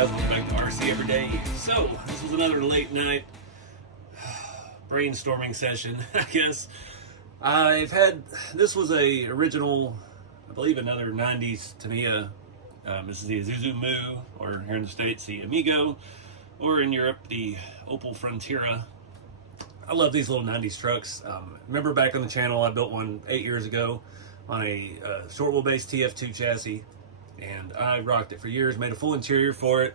guys, welcome back to RC Everyday. So, this was another late night brainstorming session, I guess. This was a original, I believe another 90s Tamiya. This is the Isuzu Amigo, or here in the States, the Amigo, or in Europe, the Opel Frontera. I love these little 90s trucks. Remember back on the channel, I built one 8 years ago on a short wheelbase TF2 chassis. And I rocked it for years, made a full interior for it,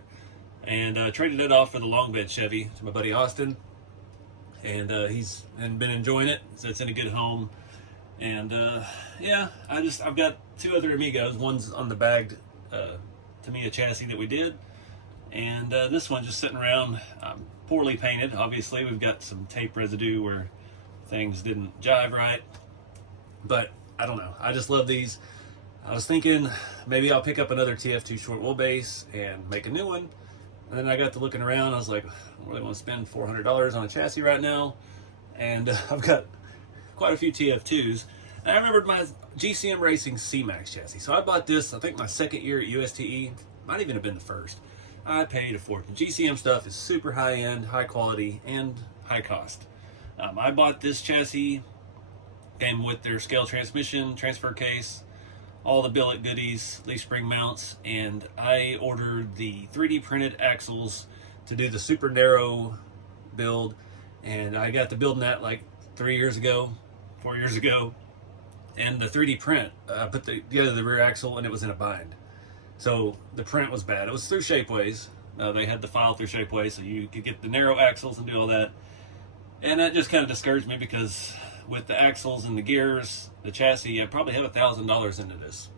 and traded it off for the long bed Chevy to my buddy Austin. And he's been enjoying it, so it's in a good home. And yeah, I've got two other Amigos. One's on the bagged Tamiya chassis that we did, and this one just sitting around, poorly painted. Obviously, we've got some tape residue where things didn't jive right, but I don't know. I just love these. I was thinking maybe I'll pick up another TF2 short wheelbase and make a new one. And then I got to looking around. I was like, I don't really want to spend $400 on a chassis right now. And I've got quite a few TF2s. And I remembered my GCM Racing Cmax chassis. So I bought this, I think my second year at USTE. Might even have been the first. I paid a fortune. GCM stuff is super high end, high quality, and high cost. I bought this chassis, came with their scale transmission, transfer case, all the billet goodies, leaf spring mounts, and I ordered the 3D printed axles to do the super narrow build, and I got to building that like 4 years ago, and the 3D print, I put together the rear axle and it was in a bind. So the print was bad. It was through Shapeways. They had the file through Shapeways, so you could get the narrow axles and do all that. And that just kind of discouraged me because with the axles and the gears, the chassis, I probably have $1,000 into this.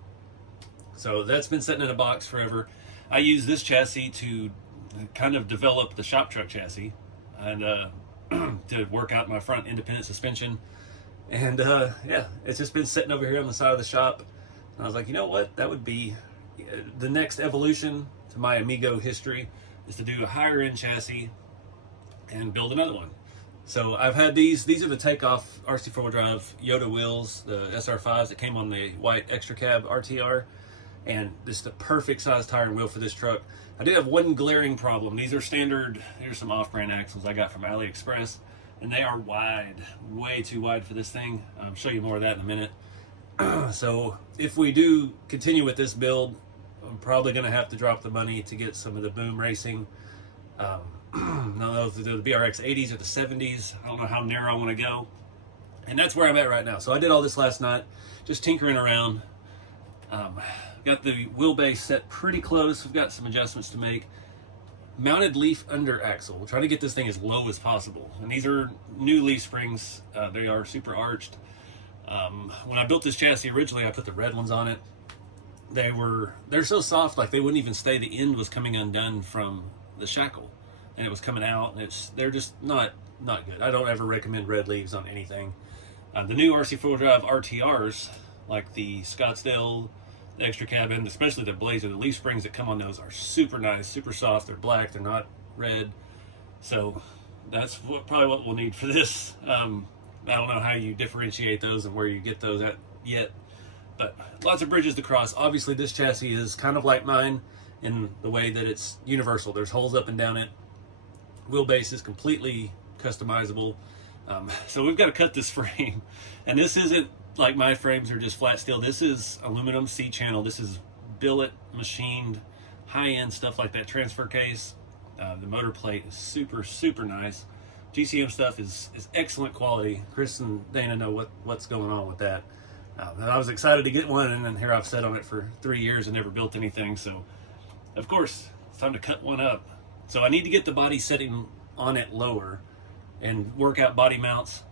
So that's been sitting in a box forever. I use this chassis to kind of develop the shop truck chassis and to work out my front independent suspension. And yeah, it's just been sitting over here on the side of the shop. And I was like, you know what? That would be the next evolution to my Amigo history, is to do a higher end chassis and build another one. So I've had these are the takeoff RC 4-wheel drive Yoda wheels, the SR5s that came on the white extra cab RTR, and this is the perfect size tire and wheel for this truck. I did have one glaring problem. These are standard, here's some off-brand axles I got from AliExpress, and they are wide, way too wide for this thing. I'll show you more of that in a minute. So if we do continue with this build, I'm probably gonna have to drop the money to get some of the boom racing. I don't know if the BRX 80s or the 70s. I don't know how narrow I want to go. And that's where I'm at right now. So I did all this last night, just tinkering around. Got the wheelbase set pretty close. We've got some adjustments to make. Mounted leaf under axle. We're trying to get this thing as low as possible. And these are new leaf springs. They are super arched. When I built this chassis originally, I put the red ones on it. They're so soft, like they wouldn't even stay. The end was coming undone from the shackle, and it was coming out, and they're just not good. I don't ever recommend red leaves on anything. The new RC 4-wheel drive RTRs, like the Scottsdale, the extra cabin, especially the Blazer, the leaf springs that come on those are super nice, super soft. They're black, they're not red. So that's probably what we'll need for this. I don't know how you differentiate those and where you get those at yet, but lots of bridges to cross. Obviously this chassis is kind of like mine in the way that it's universal. There's holes up and down it. Wheelbase is completely customizable. So we've got to cut this frame. And this isn't like my frames are just flat steel. This is aluminum C-channel. This is billet machined, high-end stuff like that. Transfer case. The motor plate is super, super nice. GCM stuff is excellent quality. Chris and Dana know what's going on with that. And I was excited to get one, and then here I've sat on it for 3 years and never built anything. So of course, it's time to cut one up. So I need to get the body setting on it lower and work out body mounts.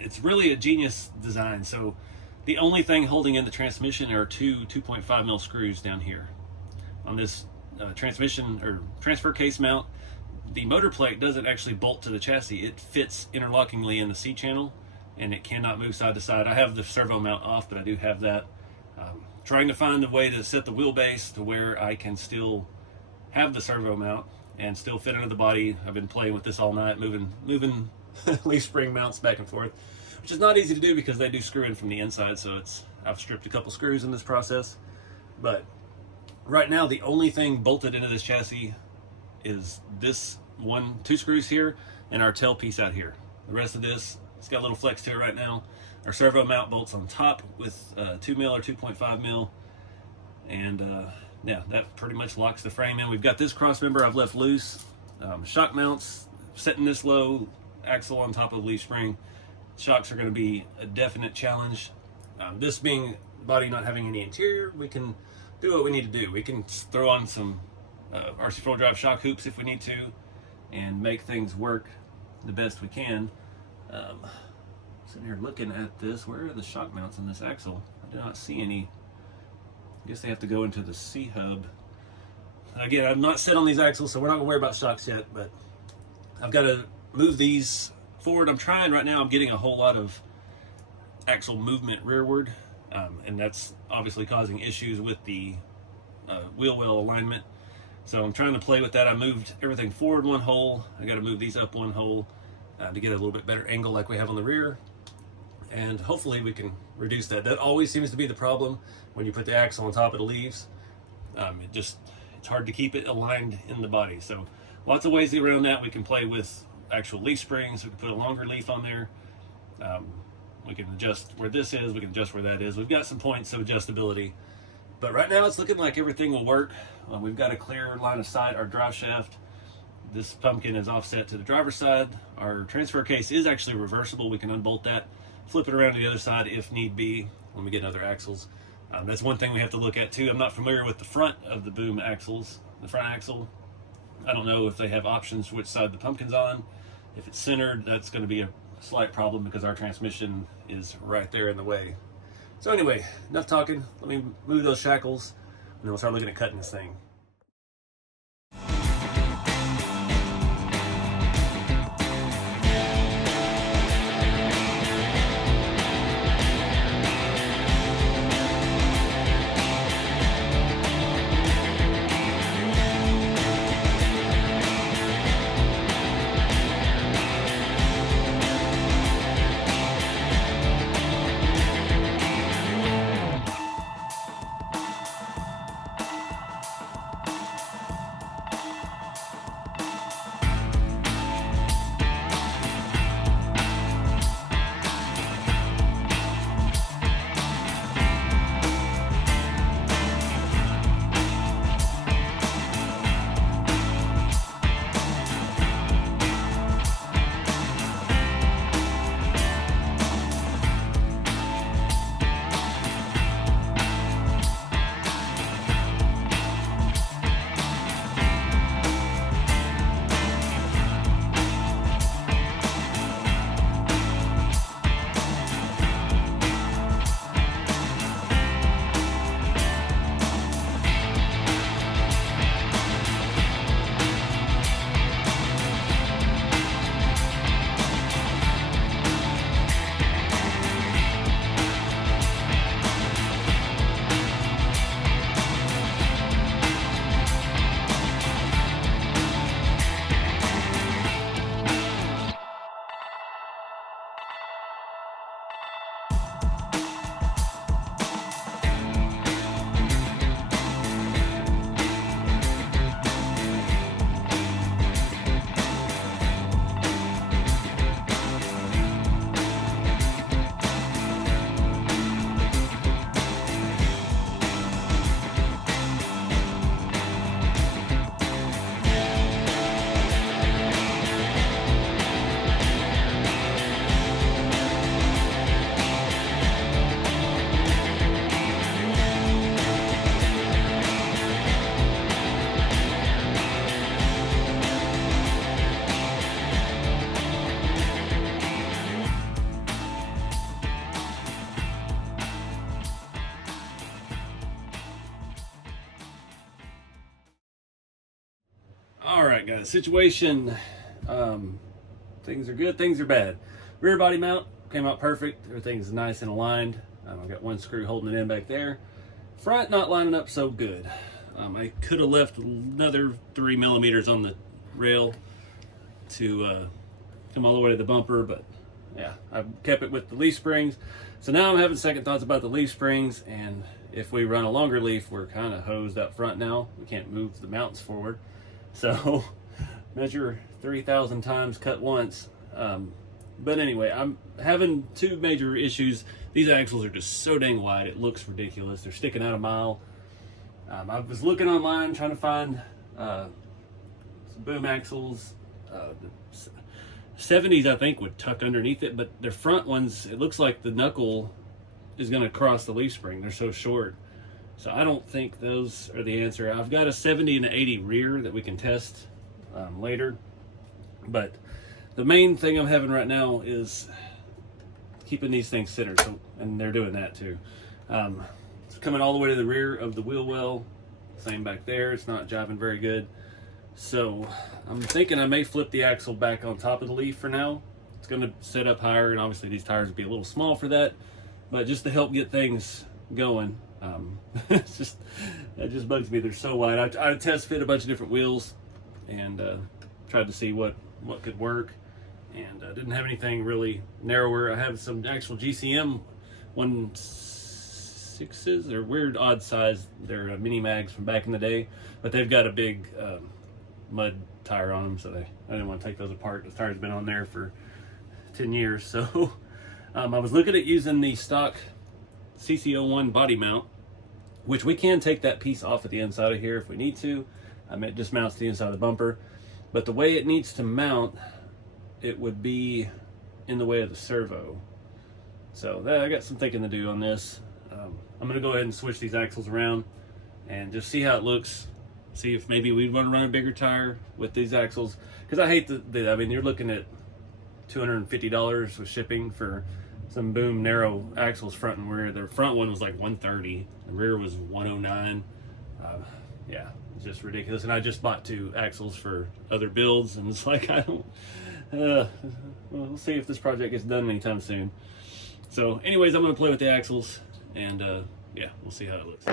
It's really a genius design. So the only thing holding in the transmission are two 2.5 mil screws down here. On this transmission or transfer case mount, the motor plate doesn't actually bolt to the chassis. It fits interlockingly in the C-channel, and it cannot move side to side. I have the servo mount off, but I do have that. Trying to find a way to set the wheelbase to where I can still have the servo mount and still fit under the body. I've been playing with this all night, moving leaf spring mounts back and forth, which is not easy to do because they do screw in from the inside. So I've stripped a couple screws in this process, but Right now, the only thing bolted into this chassis is this two screws here and our tail piece out here. The rest of this, it's got a little flex to it right now. Our servo mount bolts on top with 2 mil or 2.5 mil. And yeah, that pretty much locks the frame in. We've got this cross member I've left loose. Shock mounts, setting this low, axle on top of the leaf spring. Shocks are going to be a definite challenge. This being body not having any interior, we can do what we need to do. We can throw on some RC4 drive shock hoops if we need to and make things work the best we can. Sitting here looking at this, where are the shock mounts on this axle? I do not see any. I guess they have to go into the C-hub. Again, I'm not set on these axles, so we're not gonna worry about shocks yet, but I've got to move these forward. I'm trying right now, I'm getting a whole lot of axle movement rearward, and that's obviously causing issues with the wheel well alignment. So I'm trying to play with that. I moved everything forward one hole. I got to move these up one hole to get a little bit better angle like we have on the rear. And hopefully we can reduce that. That always seems to be the problem when you put the axle on top of the leaves. It's hard to keep it aligned in the body. So lots of ways around that. We can play with actual leaf springs. We can put a longer leaf on there. We can adjust where this is. We can adjust where that is. We've got some points of adjustability. But right now it's looking like everything will work. We've got a clear line of sight. Our drive shaft, this pumpkin is offset to the driver's side. Our transfer case is actually reversible. We can unbolt that, flip it around to the other side if need be when we get other axles. That's one thing we have to look at too. I'm not familiar with the front of the boom axles, the front axle. I don't know if they have options which side the pumpkin's on. If it's centered, that's going to be a slight problem because our transmission is right there in the way. So anyway, enough talking. Let me move those shackles and then we'll start looking at cutting this thing. All right, guys, situation. Things are good, things are bad. Rear body mount came out perfect. Everything's nice and aligned. I've got one screw holding it in back there. Front not lining up so good. I could have left another 3 millimeters on the rail to come all the way to the bumper, but yeah, I've kept it with the leaf springs. So now I'm having second thoughts about the leaf springs, and if we run a longer leaf, we're kind of hosed up front now. We can't move the mounts forward. So measure 3,000 times, cut once. But anyway, I'm having two major issues. These axles are just so dang wide, it looks ridiculous. They're sticking out a mile. I was looking online trying to find some boom axles. The 70s, I think, would tuck underneath it, but their front ones, it looks like the knuckle is going to cross the leaf spring. They're so short. So I don't think those are the answer. I've got a 70 and an 80 rear that we can test later. But the main thing I'm having right now is keeping these things centered. So, and they're doing that too. It's coming all the way to the rear of the wheel well. Same back there. It's not jiving very good. So I'm thinking I may flip the axle back on top of the leaf for now. It's going to set up higher, and obviously these tires would be a little small for that. But just to help get things going, it just bugs me. They're so wide. I test fit a bunch of different wheels and tried to see what could work, and didn't have anything really narrower. I have some actual GCM 1.6s. They're weird, odd size. They're mini mags from back in the day, but they've got a big mud tire on them, so I didn't want to take those apart. The tire's been on there for 10 years, so I was looking at using the stock CC01 body mount, which we can take that piece off at the inside of here if we need to. It just mounts the inside of the bumper, but the way it needs to mount, it would be in the way of the servo. So I got some thinking to do on this. I'm going to go ahead and switch these axles around and just see how it looks. See if maybe we'd want to run a bigger tire with these axles, because I hate I mean, you're looking at $250 with shipping for some boom narrow axles front and rear. Their front one was like $130, the rear was $109. Yeah, it's just ridiculous. And I just bought two axles for other builds, and it's like, I don't well, we'll see if this project gets done anytime soon. So anyways, I'm going to play with the axles, and yeah, we'll see how it looks.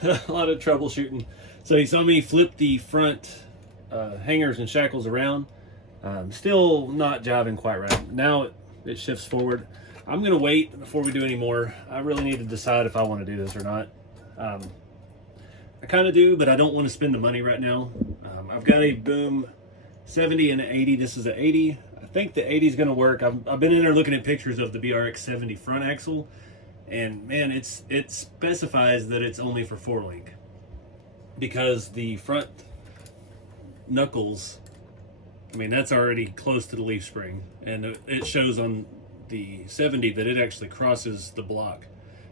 A lot of troubleshooting. So you saw me flip the front hangers and shackles around. Still not jiving quite right. Now it shifts forward. I'm gonna wait before we do any more. I really need to decide if I want to do this or not. I kind of do, but I don't want to spend the money right now. I've got a boom 70 and an 80. This is an 80. I think the 80 is going to work. I've been in there looking at pictures of the BRX 70 front axle, and man, it specifies that it's only for 4-link, because the front knuckles, I mean, that's already close to the leaf spring, and it shows on the 70 that it actually crosses the block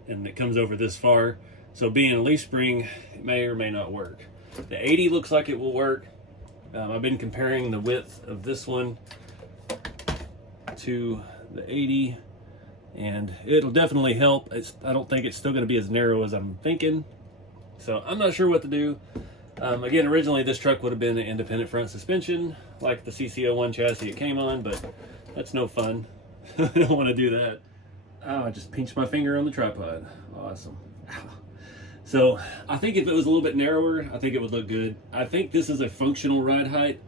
and it comes over this far. So being a leaf spring, it may or may not work. The 80 looks like it will work. I've been comparing the width of this one to the 80, and it'll definitely help. I don't think it's still going to be as narrow as I'm thinking, so I'm not sure what to do. Again, originally this truck would have been an independent front suspension like the CC01 chassis it came on, but that's no fun. I don't want to do that. Oh, I just pinched my finger on the tripod. Awesome. So I think if it was a little bit narrower, I think it would look good. I think this is a functional ride height.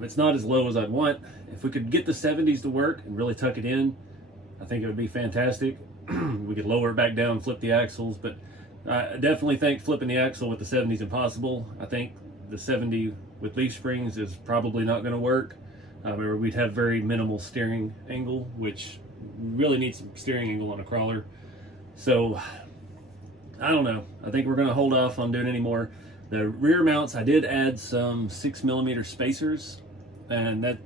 It's not as low as I'd want. If we could get the 70s to work and really tuck it in, I think it would be fantastic. We could lower it back down, flip the axles, but I definitely think flipping the axle with the 70 is impossible. I think the 70 with leaf springs is probably not going to work. Or we'd have very minimal steering angle, which really needs some steering angle on a crawler. So I don't know. I think we're going to hold off on doing any more. The rear mounts, I did add some 6mm spacers, and that,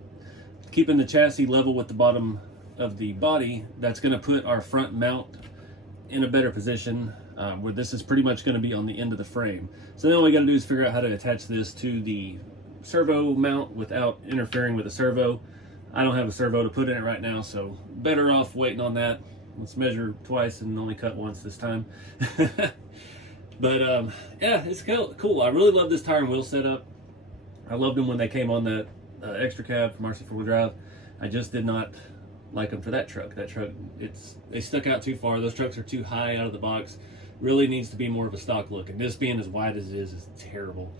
keeping the chassis level with the bottom of the body, that's going to put our front mount in a better position, where this is pretty much going to be on the end of the frame. So then all we got to do is figure out how to attach this to the servo mount without interfering with the servo. I don't have a servo to put in it right now, so better off waiting on that. Let's measure twice and only cut once this time. But yeah, it's cool. I really love this tire and wheel setup. I loved them when they came on that extra cab from RC 4-wheel drive. I just did not like them for that truck. That truck, they stuck out too far. Those trucks are too high out of the box. Really needs to be more of a stock look, and this being as wide as it is terrible.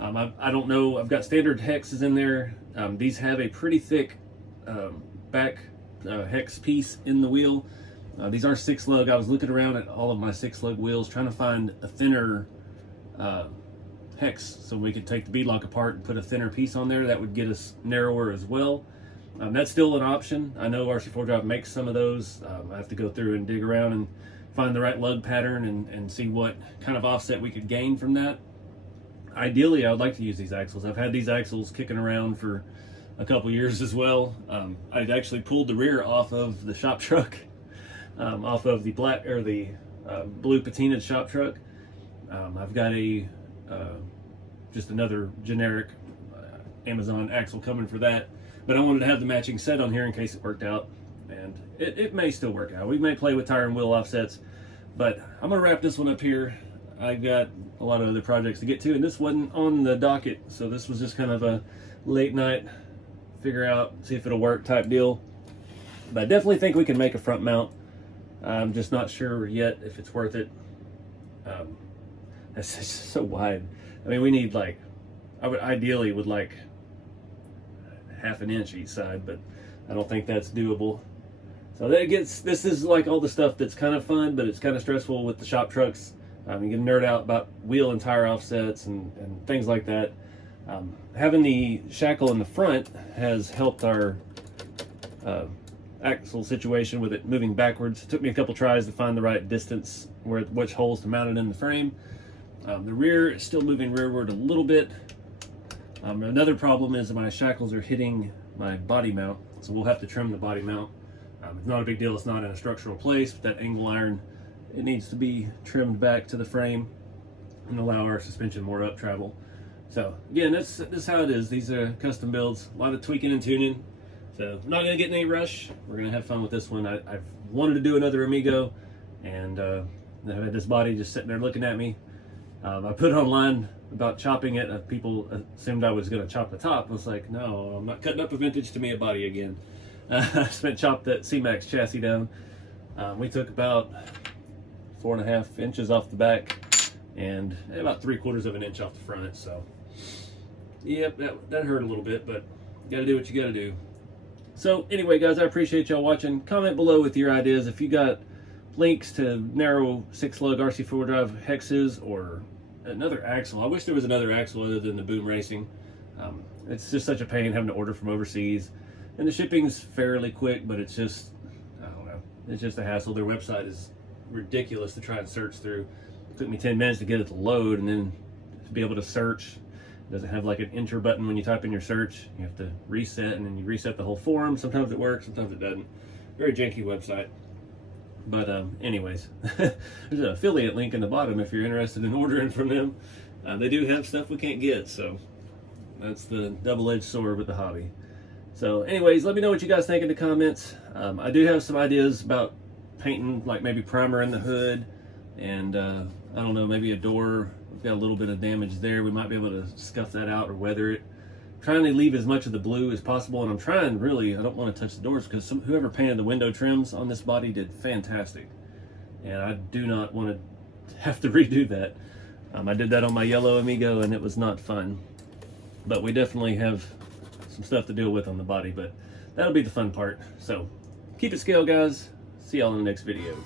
I don't know. I've got standard hexes in there. These have a pretty thick back hex piece in the wheel. These are 6-lug. I was looking around at all of my 6-lug wheels trying to find a thinner hex so we could take the beadlock apart and put a thinner piece on there. That would get us narrower as well. That's still an option. I know RC4 Drive makes some of those. I have to go through and dig around and find the right lug pattern and see what kind of offset we could gain from that. Ideally, I would like to use these axles. I've had these axles kicking around for a couple years as well. I'd actually pulled the rear off of the shop truck, off of the black or the blue patinaed shop truck. I've got a just another generic Amazon axle coming for that, but I wanted to have the matching set on here in case it worked out, and it may still work out. We may play with tire and wheel offsets, but I'm gonna wrap this one up here. I've got a lot of other projects to get to, and this wasn't on the docket, so this was just kind of a late night figure out, see if it'll work type deal. But I definitely think we can make a front mount. I'm just not sure yet if it's worth it. It's just so wide. I mean, we need like, I would ideally would like ½ an inch each side, but I don't think that's doable. So that this is like all the stuff that's kind of fun, but it's kind of stressful with the shop trucks. You can nerd out about wheel and tire offsets and things like that. Having the shackle in the front has helped our axle situation with it moving backwards. It took me a couple tries to find the right distance which holes to mount it in the frame. The rear is still moving rearward a little bit. Another problem is my shackles are hitting my body mount, so we'll have to trim the body mount. It's not a big deal. It's not in a structural place, but that angle iron, it needs to be trimmed back to the frame and allow our suspension more up travel. So again, that's how it is. These are custom builds, a lot of tweaking and tuning. So I'm not gonna get in any rush. We're gonna have fun with this one. I've wanted to do another Amigo, and I had this body just sitting there looking at me. I put it online about chopping it. People assumed I was gonna chop the top. I was like, no, I'm not cutting up a vintage Tamiya body again. I chopped that Cmax chassis down. We took about 4.5 inches off the back and about 3/4 of an inch off the front. So yep, that hurt a little bit, but you gotta do what you gotta do. So anyway, guys, I appreciate y'all watching. Comment below with your ideas. If you got links to narrow 6-lug RC 4-wheel drive hexes or another axle. I wish there was another axle other than the Boom Racing. it's just such a pain having to order from overseas. And the shipping's fairly quick, but it's just, I don't know, it's just a hassle. Their website is ridiculous to try and search through. It took me 10 minutes to get it to load, and then to be able to search. It doesn't have like an enter button when you type in your search. You have to reset, and then you reset the whole form. Sometimes it works, sometimes it doesn't. Very janky website. But anyways, there's an affiliate link in the bottom if you're interested in ordering from them. They do have stuff we can't get, so that's the double-edged sword with the hobby. So anyways, let me know what you guys think in the comments. I do have some ideas about painting, like maybe primer in the hood, and I don't know, maybe a door. We've got a little bit of damage there. We might be able to scuff that out or weather it. I'm trying to leave as much of the blue as possible, and I'm trying really, I don't want to touch the doors because whoever painted the window trims on this body did fantastic. And I do not want to have to redo that. I did that on my yellow Amigo and it was not fun. But we definitely have some stuff to deal with on the body, but that'll be the fun part. So keep it scale, guys. See y'all in the next video.